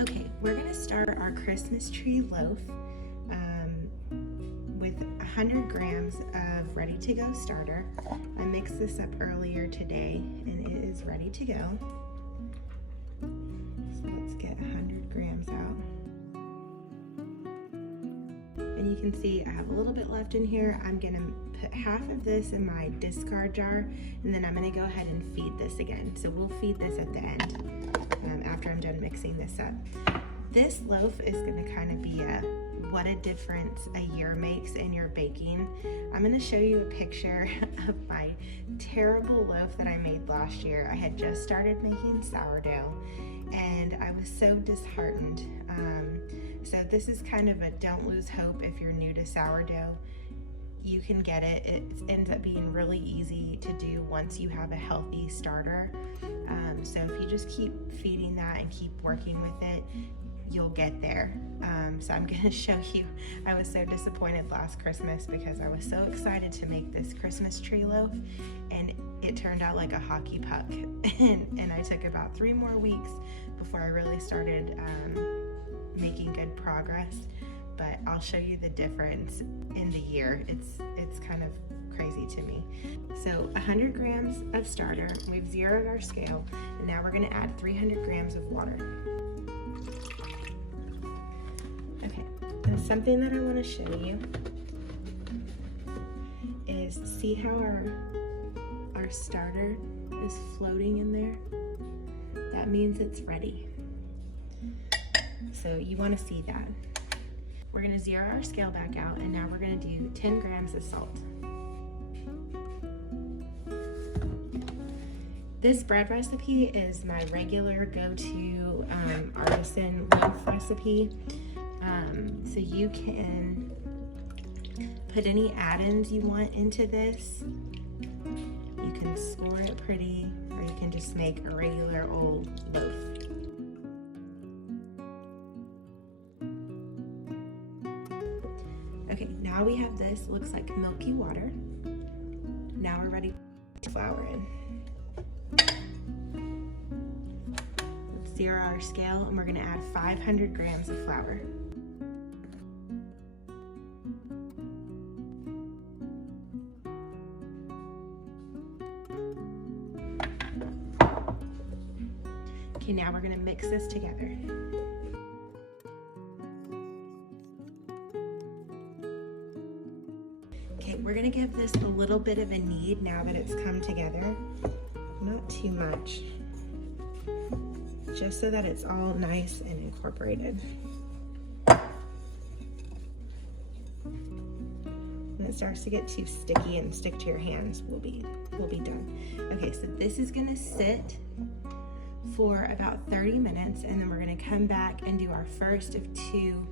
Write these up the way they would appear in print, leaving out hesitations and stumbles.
Okay, we're gonna start our Christmas tree loaf with 100 grams of ready-to-go starter. I mixed this up earlier today and it is ready to go. So let's get 100 grams out. And you can see I have a little bit left in here. I'm gonna put half of this in my discard jar, and then I'm gonna go ahead and feed this again. So we'll feed this at the end after I'm done mixing this up. This loaf is gonna kind of be what a difference a year makes in your baking. I'm gonna show you a picture of my terrible loaf that I made last year. I had just started making sourdough and I was so disheartened. So this is kind of a don't lose hope if you're new to sourdough. You can get it. It ends up being really easy to do once you have a healthy starter. So if you just keep feeding that and keep working with it, you'll get there. So I'm gonna show you, I was so disappointed last Christmas because I was so excited to make this Christmas tree loaf and it turned out like a hockey puck. and I took about 3 more weeks before I really started making good progress. But I'll show you the difference in the year. It's kind of crazy to me. So 100 grams of starter, we've zeroed our scale, and now we're gonna add 300 grams of water. Okay, and something that I wanna show you is, see how our starter is floating in there? That means it's ready. So you wanna see that. We're gonna zero our scale back out, and now we're gonna do 10 grams of salt. This bread recipe is my regular go-to artisan loaf recipe. So you can put any add-ins you want into this. You can score it pretty, or you can just make a regular old loaf. Okay, now we have this, looks like milky water. Now we're ready to flour in. Let's zero our scale, and we're gonna add 500 grams of flour. Okay, now we're gonna mix this together. Okay, we're gonna give this a little bit of a knead now that it's come together. Not too much, just so that it's all nice and incorporated. When it starts to get too sticky and stick to your hands, we'll be done. Okay, so this is gonna sit for about 30 minutes, and then we're gonna come back and do our first of 2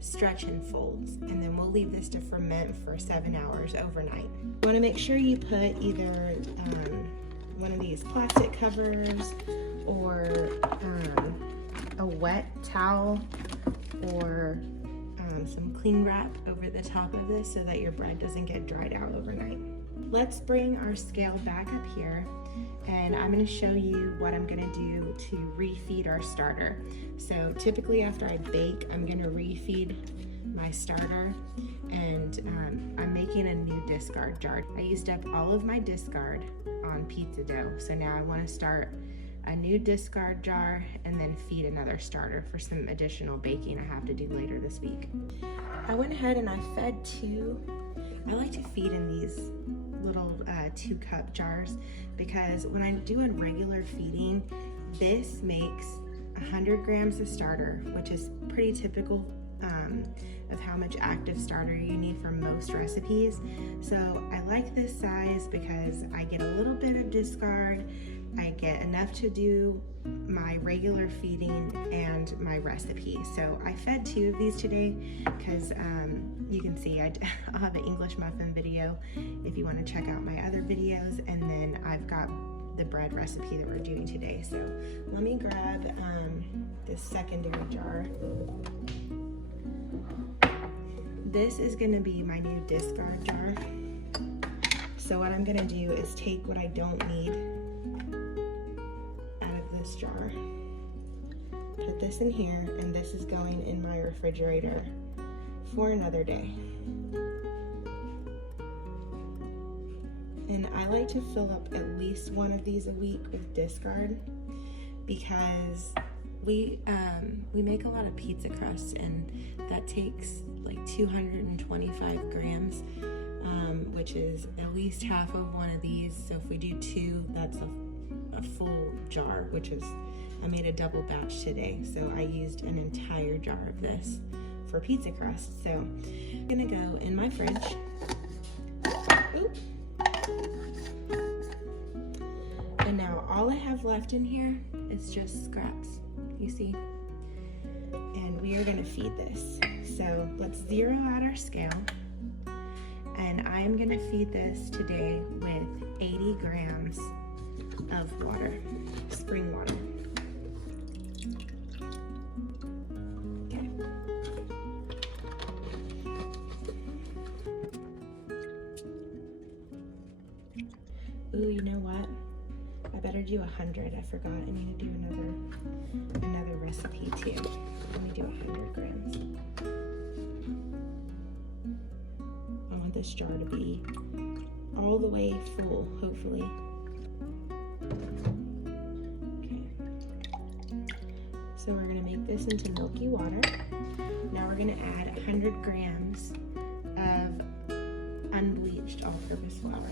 stretch and folds, and then we'll leave this to ferment for 7 hours overnight. You want to make sure you put either one of these plastic covers or a wet towel or some cling wrap over the top of this so that your bread doesn't get dried out overnight. Let's bring our scale back up here, and I'm going to show you what I'm going to do to refeed our starter. So typically after I bake, I'm going to refeed my starter, and I'm making a new discard jar. I used up all of my discard on pizza dough, so now I want to start a new discard jar and then feed another starter for some additional baking I have to do later this week. I went ahead and I fed 2. I like to feed in these little 2-cup jars because when I'm doing regular feeding, this makes 100 grams of starter, which is pretty typical of how much active starter you need for most recipes. So I like this size because I get a little bit of discard, I get enough to do my regular feeding and my recipe. So I fed 2 of these today because you can see I'll have an English muffin video if you want to check out my other videos, and then I've got the bread recipe that we're doing today. So let me grab this secondary jar. This is going to be my new discard jar. So what I'm going to do is take what I don't need out of this jar, put this in here, and this is going in my refrigerator for another day. And I like to fill up at least one of these a week with discard, because we make a lot of pizza crusts, and that takes like 225 grams, which is at least half of one of these. So if we do 2, that's a full jar, which is, I made a double batch today, so I used an entire jar of this for pizza crust. So I'm gonna go in my fridge. Oop. And now all I have left in here is just scraps, you see? And we are gonna feed this. So let's zero out our scale. And I'm gonna feed this today with 80 grams of water, spring water. Okay. Ooh, you know what? I better do 100. I forgot. I need to do another recipe too. Let me do 100 grams. I want this jar to be all the way full, hopefully. Okay. So we're gonna make this into milky water. Now we're gonna add 100 grams of unbleached all-purpose flour.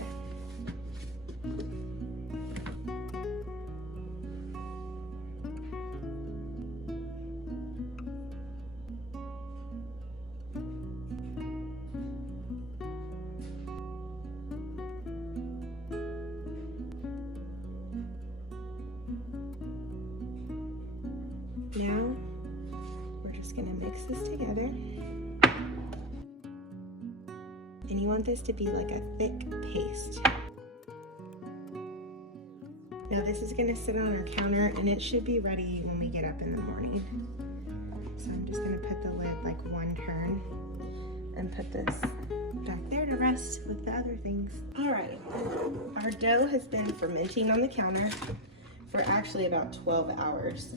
Now, we're just gonna mix this together. And you want this to be like a thick paste. Now this is gonna sit on our counter, and it should be ready when we get up in the morning. So I'm just gonna put the lid like one turn and put this back there to rest with the other things. All right, our dough has been fermenting on the counter for actually about 12 hours.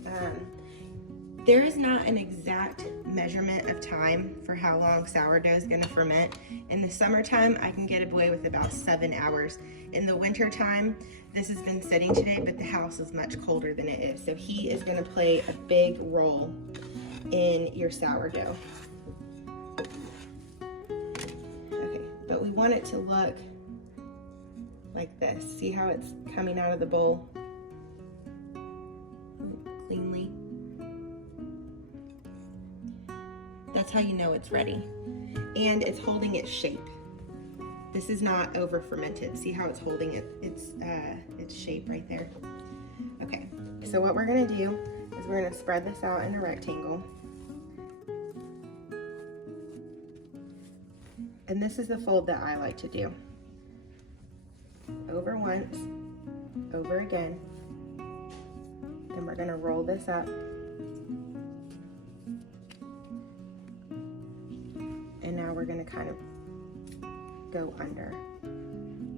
There is not an exact measurement of time for how long sourdough is gonna ferment. In the summertime, I can get away with about 7 hours. In the winter time, this has been sitting today, but the house is much colder than it is. So heat is gonna play a big role in your sourdough. Okay, but we want it to look like this. See how it's coming out of the bowl cleanly? That's how you know it's ready. And it's holding its shape. This is not over fermented. See how it's holding its shape right there? Okay, so what we're gonna do is we're gonna spread this out in a rectangle. And this is the fold that I like to do. Over once, over again. Then we're gonna roll this up. And now we're gonna kind of go under.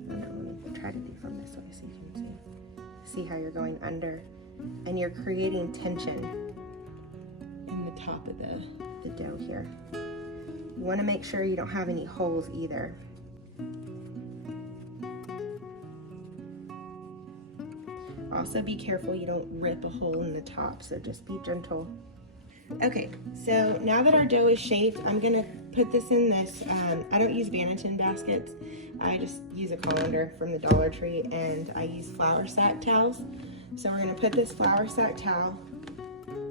Let me try to do from this way so you can see. See how you're going under, and you're creating tension in the top of the dough here. You wanna make sure you don't have any holes either. Also be careful you don't rip a hole in the top, so just be gentle. Okay, so now that our dough is shaped, I'm gonna put this in this, I don't use Banneton baskets. I just use a colander from the Dollar Tree, and I use flour sack towels. So we're gonna put this flour sack towel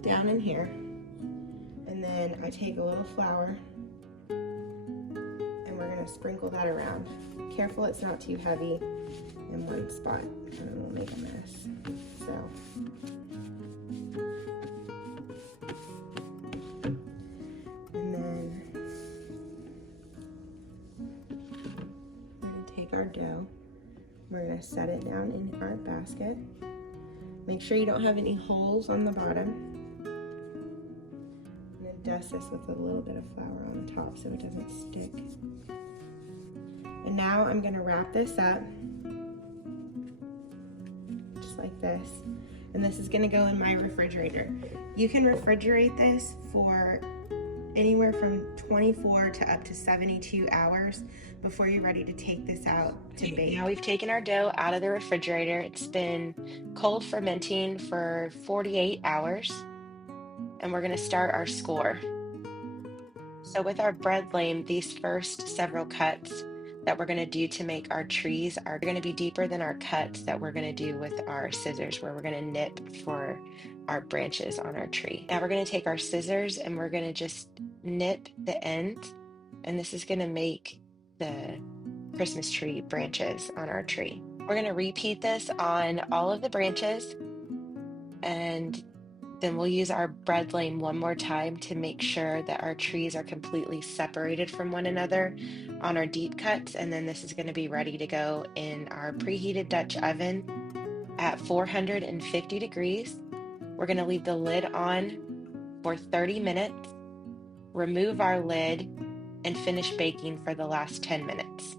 down in here, and then I take a little flour, and we're gonna sprinkle that around. Careful it's not too heavy in one spot, and then we'll make a mess. So. Our dough, we're going to set it down in our basket. Make sure you don't have any holes on the bottom. I'm going to dust this with a little bit of flour on the top so it doesn't stick. And now I'm going to wrap this up just just like this. And this is gonna go in my refrigerator. You can refrigerate this for anywhere from 24 to up to 72 hours before you're ready to take this out to bake. Now we've taken our dough out of the refrigerator. It's been cold fermenting for 48 hours, and we're going to start our score. So with our bread lame, these first several cuts that we're going to do to make our trees are going to be deeper than our cuts that we're going to do with our scissors, where we're going to nip for our branches on our tree. Now we're going to take our scissors and we're going to just nip the ends, and this is going to make the Christmas tree branches on our tree. We're going to repeat this on all of the branches, and then we'll use our bread lame one more time to make sure that our trees are completely separated from one another on our deep cuts. And then this is going to be ready to go in our preheated Dutch oven at 450 degrees. We're going to leave the lid on for 30 minutes, remove our lid, and finish baking for the last 10 minutes.